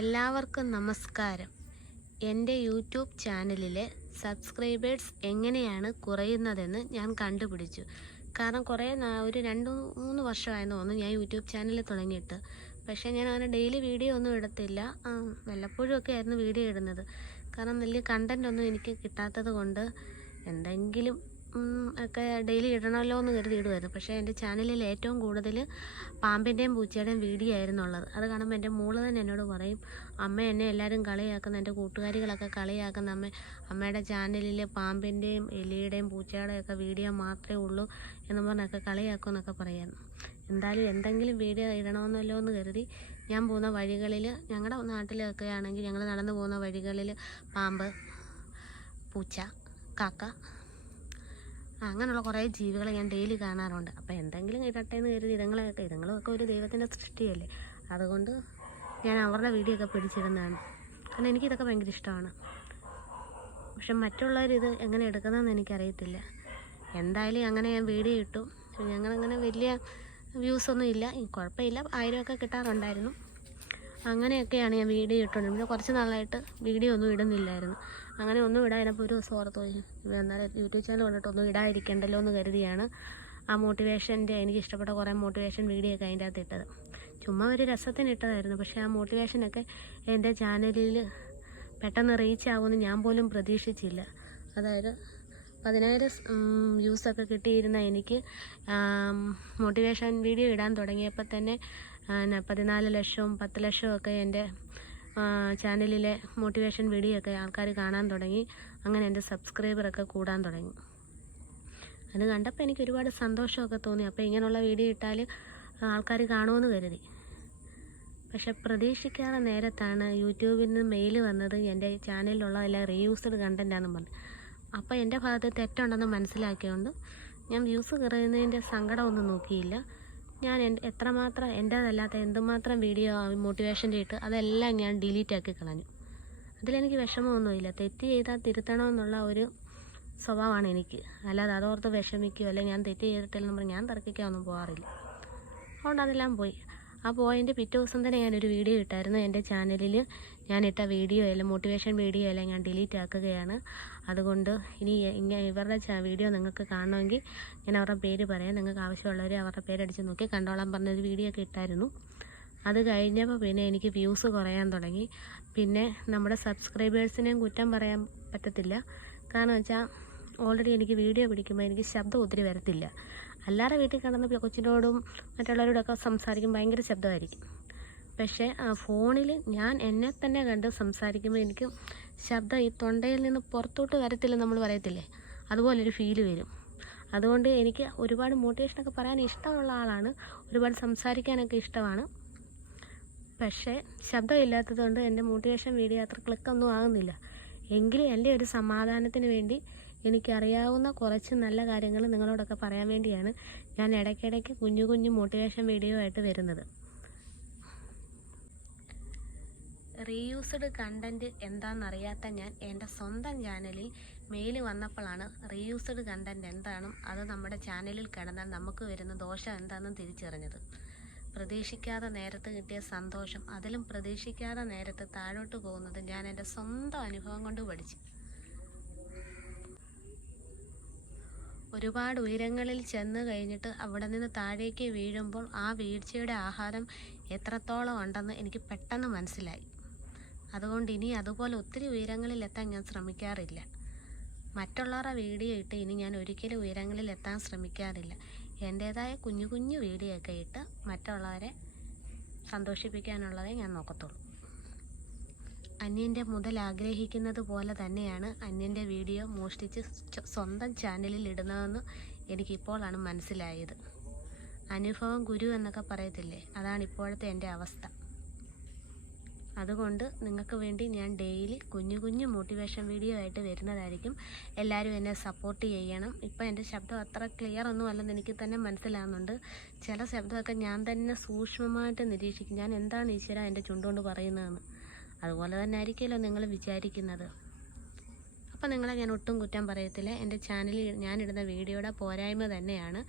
എല്ലാവർക്കും നമസ്കാരം. എൻ്റെ യൂട്യൂബ് ചാനലിലെ സബ്സ്ക്രൈബേഴ്സ് എങ്ങനെയാണ് കുറയുന്നതെന്ന് ഞാൻ കണ്ടുപിടിച്ചു. കാരണം ഒരു 2-3 വർഷമായെന്ന് തോന്നുന്നു ഞാൻ യൂട്യൂബ് ചാനൽ തുടങ്ങിയിട്ട്. പക്ഷേ ഞാൻ അങ്ങനെ ഡെയിലി വീഡിയോ ഒന്നും ഇടത്തില്ല. വല്ലപ്പോഴും ഒക്കെ ആയിരുന്നു വീഡിയോ ഇടുന്നത്. കാരണം വലിയ കണ്ടൻ്റ് ഒന്നും എനിക്ക് കിട്ടാത്തത് കൊണ്ട് എന്തെങ്കിലും ഒക്കെ ഡെയിലി ഇടണമല്ലോ എന്ന് കരുതി ഇടുമായിരുന്നു. പക്ഷേ എൻ്റെ ചാനലിൽ ഏറ്റവും കൂടുതൽ പാമ്പിൻ്റെയും പൂച്ചയുടെയും വീഡിയോ ആയിരുന്നു ഉള്ളത്. അത് കാണുമ്പോൾ എൻ്റെ മോള് തന്നെ എന്നോട് പറയും, അമ്മ എന്നെ എല്ലാവരും കളിയാക്കുന്ന, എൻ്റെ കൂട്ടുകാരികളൊക്കെ കളിയാക്കുന്ന അമ്മയുടെ ചാനലിൽ പാമ്പിൻ്റെയും എലിയുടെയും പൂച്ചയുടെയും ഒക്കെ വീഡിയോ മാത്രമേ ഉള്ളൂ എന്ന് പറഞ്ഞൊക്കെ കളിയാക്കുമെന്നൊക്കെ പറയായിരുന്നു. എന്തായാലും എന്തെങ്കിലും വീഡിയോ ഇടണമെന്നല്ലോ എന്ന് കരുതി ഞാൻ പോകുന്ന വഴികളിൽ, ഞങ്ങളുടെ നാട്ടിലൊക്കെ ആണെങ്കിൽ ഞങ്ങൾ നടന്നു പോകുന്ന വഴികളിൽ പാമ്പ്, പൂച്ച, കാക്ക, അങ്ങനെയുള്ള കുറേ ജീവികളെ ഞാൻ ഡെയിലി കാണാറുണ്ട്. അപ്പോൾ എന്തെങ്കിലും ഇടട്ടെ എന്ന് കരുതി ഇതുങ്ങളൊക്കെ ഒരു ദൈവത്തിൻ്റെ സൃഷ്ടിയല്ലേ. അതുകൊണ്ട് ഞാൻ അവരുടെ വീഡിയോ ഒക്കെ പിടിച്ചിരുന്നതാണ്. കാരണം എനിക്കിതൊക്കെ ഭയങ്കര ഇഷ്ടമാണ്. പക്ഷെ മറ്റുള്ളവരിത് എങ്ങനെ എടുക്കുന്നതെന്ന് എനിക്കറിയത്തില്ല. എന്തായാലും അങ്ങനെ ഞാൻ വീഡിയോ ഇട്ടു. ഞങ്ങളങ്ങനെ വലിയ വ്യൂസൊന്നും ഇല്ല, കുഴപ്പമില്ല, 1000 ഒക്കെ കിട്ടാറുണ്ടായിരുന്നു. അങ്ങനെയൊക്കെയാണ് ഞാൻ വീഡിയോ ഇട്ടുകൊണ്ട്. പിന്നെ കുറച്ച് നാളായിട്ട് വീഡിയോ ഒന്നും ഇടുന്നില്ലായിരുന്നു. അങ്ങനെ ഒന്നും ഇടാനപ്പോൾ ഒരു ദിവസം ഓർത്ത് പോയി, എന്നാലും യൂട്യൂബ് ചാനൽ കൊണ്ടിട്ട് ഒന്നും ഇടാതിരിക്കണ്ടല്ലോ എന്ന് കരുതിയാണ് ആ എനിക്ക് ഇഷ്ടപ്പെട്ട കുറേ മോട്ടിവേഷൻ വീഡിയോ ഒക്കെ അതിൻ്റെ അകത്ത് ഇട്ടത്. ചുമ്മാ ഒരു രസത്തിന് ഇട്ടതായിരുന്നു. പക്ഷേ ആ മോട്ടിവേഷനൊക്കെ എൻ്റെ ചാനലിൽ പെട്ടെന്ന് റീച്ച് ആവുമെന്ന് ഞാൻ പോലും പ്രതീക്ഷിച്ചില്ല. അതായത് 10,000 വ്യൂസൊക്കെ കിട്ടിയിരുന്ന എനിക്ക് മോട്ടിവേഷൻ വീഡിയോ ഇടാൻ തുടങ്ങിയപ്പോൾ തന്നെ 14 ലക്ഷവും 10 ലക്ഷവും ഒക്കെ എൻ്റെ ചാനലിലെ മോട്ടിവേഷൻ വീഡിയോ ഒക്കെ ആൾക്കാർ കാണാൻ തുടങ്ങി. അങ്ങനെ എൻ്റെ സബ്സ്ക്രൈബറൊക്കെ കൂടാൻ തുടങ്ങി. അത് കണ്ടപ്പോൾ എനിക്ക് ഒരുപാട് സന്തോഷമൊക്കെ തോന്നി. അപ്പോൾ ഇങ്ങനെയുള്ള വീഡിയോ ഇട്ടാൽ ആൾക്കാർ കാണുമെന്ന് കരുതി. പക്ഷെ പ്രതീക്ഷിക്കാതെ നേരത്താണ് യൂട്യൂബിൽ നിന്ന് മെയിൽ വന്നത്, എൻ്റെ ചാനലിലുള്ളതെല്ലാം റീയൂസ്ഡ് കണ്ടൻറ്റാണെന്ന് പറഞ്ഞു. അപ്പോൾ എൻ്റെ ഭാഗത്ത് തെറ്റുണ്ടെന്ന് മനസ്സിലാക്കിയതുകൊണ്ട് ഞാൻ വ്യൂസ് കുറയുന്നതിൻ്റെ സങ്കടമൊന്നും നോക്കിയില്ല. ഞാൻ എത്രമാത്രം എൻ്റേതല്ലാത്ത എന്തുമാത്രം വീഡിയോ മോട്ടിവേഷൻ്റെ ഇട്ട് അതെല്ലാം ഞാൻ ഡിലീറ്റ് ആക്കി കളഞ്ഞു. അതിലെനിക്ക് വിഷമമൊന്നുമില്ല. തെറ്റ് ചെയ്താൽ തിരുത്തണമെന്നുള്ള ഒരു സ്വഭാവമാണ് എനിക്ക്. അല്ലാതെ അതോർത്ത് വിഷമിക്കുകയോ അല്ലെങ്കിൽ ഞാൻ തെറ്റ് ചെയ്തിട്ടില്ലെന്ന് പറഞ്ഞ് ഞാൻ തർക്കിക്കാനൊന്നും പോകാറില്ല. അതുകൊണ്ട് അതെല്ലാം പോയി. ആ പോയതിൻ്റെ പിറ്റേ ദിവസം തന്നെ ഞാനൊരു വീഡിയോ ഇട്ടായിരുന്നു. എൻ്റെ ചാനലിൽ ഞാനിട്ട വീഡിയോ എല്ലാം മോട്ടിവേഷൻ വീഡിയോ എല്ലാം ഞാൻ ഡിലീറ്റ് ആക്കുകയാണ്. അതുകൊണ്ട് ഇനി ഇവരുടെ വീഡിയോ നിങ്ങൾക്ക് കാണണമെങ്കിൽ ഞാൻ അവരുടെ പേര് പറയാം. നിങ്ങൾക്ക് ആവശ്യമുള്ളവർ അവരുടെ പേരടിച്ച് നോക്കി കണ്ടോളാൻ പറഞ്ഞൊരു വീഡിയോ ഒക്കെ ഇട്ടായിരുന്നു. അത് കഴിഞ്ഞപ്പോൾ പിന്നെ എനിക്ക് വ്യൂസ് കുറയാൻ തുടങ്ങി. പിന്നെ നമ്മുടെ സബ്സ്ക്രൈബേഴ്സിനെയും കുറ്റം പറയാൻ പറ്റത്തില്ല. കാരണം വെച്ചാൽ ഓൾറെഡി എനിക്ക് വീഡിയോ പിടിക്കുമ്പോൾ എനിക്ക് ശബ്ദം ഒത്തിരി വരത്തില്ല. എല്ലാവരുടെ വീട്ടിൽ കിടന്ന് കൊച്ചിനോടും മറ്റുള്ളവരോടൊക്കെ സംസാരിക്കും, ഭയങ്കര ശബ്ദമായിരിക്കും. പക്ഷേ ഫോണിൽ ഞാൻ എന്നെ തന്നെ കണ്ട് സംസാരിക്കുമ്പോൾ എനിക്ക് ശബ്ദം ഈ തൊണ്ടയിൽ നിന്ന് പുറത്തോട്ട് വരത്തില്ല, നമ്മൾ പറയത്തില്ലേ, അതുപോലൊരു ഫീല് വരും. അതുകൊണ്ട് എനിക്ക് ഒരുപാട് മോട്ടിവേഷനൊക്കെ പറയാൻ ഇഷ്ടമുള്ള ആളാണ്, ഒരുപാട് സംസാരിക്കാനൊക്കെ ഇഷ്ടമാണ്. പക്ഷേ ശബ്ദമില്ലാത്തത് കൊണ്ട് എൻ്റെ മോട്ടിവേഷൻ വീഡിയോ അത്ര ക്ലിക്കൊന്നും ആകുന്നില്ല. എങ്കിലും എൻ്റെ ഒരു സമാധാനത്തിന് വേണ്ടി എനിക്കറിയാവുന്ന കുറച്ച് നല്ല കാര്യങ്ങൾ നിങ്ങളോടൊക്കെ പറയാൻ വേണ്ടിയാണ് ഞാൻ ഇടയ്ക്കിടയ്ക്ക് കുഞ്ഞു മോട്ടിവേഷൻ വീഡിയോ ആയിട്ട് വരുന്നത്. റീയൂസ്ഡ് കണ്ടൻറ്റ് എന്താണെന്നറിയാത്ത ഞാൻ എൻ്റെ സ്വന്തം ചാനലിൽ മെയിൽ വന്നപ്പോഴാണ് റീയൂസ്ഡ് കണ്ടൻറ്റ് എന്താണെന്നും അത് നമ്മുടെ ചാനലിൽ കിടന്നാൽ നമുക്ക് വരുന്ന ദോഷം എന്താണെന്നും തിരിച്ചറിഞ്ഞത്. പ്രതീക്ഷിക്കാതെ നേരത്ത് കിട്ടിയ സന്തോഷം, അതിലും പ്രതീക്ഷിക്കാതെ നേരത്ത് താഴോട്ട് പോകുന്നത് ഞാൻ എൻ്റെ സ്വന്തം അനുഭവം കൊണ്ട് പഠിച്ചു. ഒരുപാട് ഉയരങ്ങളിൽ ചെന്ന് കഴിഞ്ഞിട്ട് അവിടെ നിന്ന് താഴേക്ക് വീഴുമ്പോൾ ആ വീഴ്ചയുടെ ആഹാരം എത്രത്തോളം ഉണ്ടെന്ന് എനിക്ക് പെട്ടെന്ന് മനസ്സിലായി. അതുകൊണ്ട് ഇനി അതുപോലെ ഒത്തിരി ഉയരങ്ങളിൽ എത്താൻ ഞാൻ ശ്രമിക്കാറില്ല. മറ്റുള്ളവരുടെ വീഡിയോ ഇട്ട് ഇനി ഞാൻ ഒരിക്കലും ഉയരങ്ങളിൽ എത്താൻ ശ്രമിക്കാറില്ല. എൻ്റേതായ കുഞ്ഞു വീഡിയോ ഒക്കെ ഇട്ട് മറ്റുള്ളവരെ സന്തോഷിപ്പിക്കാനുള്ളതേ ഞാൻ നോക്കത്തുള്ളൂ. അന്യൻ്റെ മുതൽ ആഗ്രഹിക്കുന്നത് പോലെ തന്നെയാണ് അന്യൻ്റെ വീഡിയോ മോഷ്ടിച്ച് സ്വന്തം ചാനലിൽ ഇടുന്നതെന്ന് എനിക്കിപ്പോഴാണ് മനസ്സിലായത്. അനുഭവം ഗുരു എന്നൊക്കെ പറയത്തില്ലേ, അതാണ് ഇപ്പോഴത്തെ എൻ്റെ അവസ്ഥ. അതുകൊണ്ട് നിങ്ങൾക്ക് വേണ്ടി ഞാൻ ഡെയിലി കുഞ്ഞു മോട്ടിവേഷൻ വീഡിയോ ആയിട്ട് വരുന്നതായിരിക്കും. എല്ലാവരും എന്നെ സപ്പോർട്ട് ചെയ്യണം. ഇപ്പം എൻ്റെ ശബ്ദം അത്ര ക്ലിയർ ഒന്നും അല്ലെന്ന് എനിക്ക് തന്നെ മനസ്സിലാകുന്നുണ്ട്. ചില ശബ്ദമൊക്കെ ഞാൻ തന്നെ സൂക്ഷ്മമായിട്ട് നിരീക്ഷിക്കും. ഞാൻ എന്താണ് ഈശ്വര എൻ്റെ ചുണ്ടുകൊണ്ട് പറയുന്നതെന്ന്. അതുപോലെ തന്നെ ആയിരിക്കുമല്ലോ നിങ്ങൾ വിചാരിക്കുന്നത്. അപ്പോൾ നിങ്ങളെ ഞാൻ ഒട്ടും കുറ്റം പറയത്തില്ല. എൻ്റെ ചാനലിൽ ഞാനിടുന്ന വീഡിയോയുടെ പോരായ്മ തന്നെയാണ്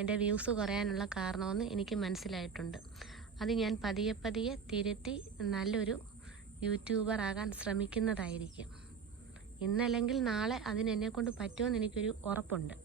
എൻ്റെ വ്യൂസ് കുറയാനുള്ള കാരണമെന്ന് എനിക്ക് മനസ്സിലായിട്ടുണ്ട്. അത് ഞാൻ പതിയെ പതിയെ തിരുത്തി നല്ലൊരു യൂട്യൂബർ ആകാൻ ശ്രമിക്കുന്നതായിരിക്കും. ഇന്നല്ലെങ്കിൽ നാളെ അതിനെന്നെക്കൊണ്ട് പറ്റുമെന്ന് എനിക്കൊരു ഉറപ്പുണ്ട്.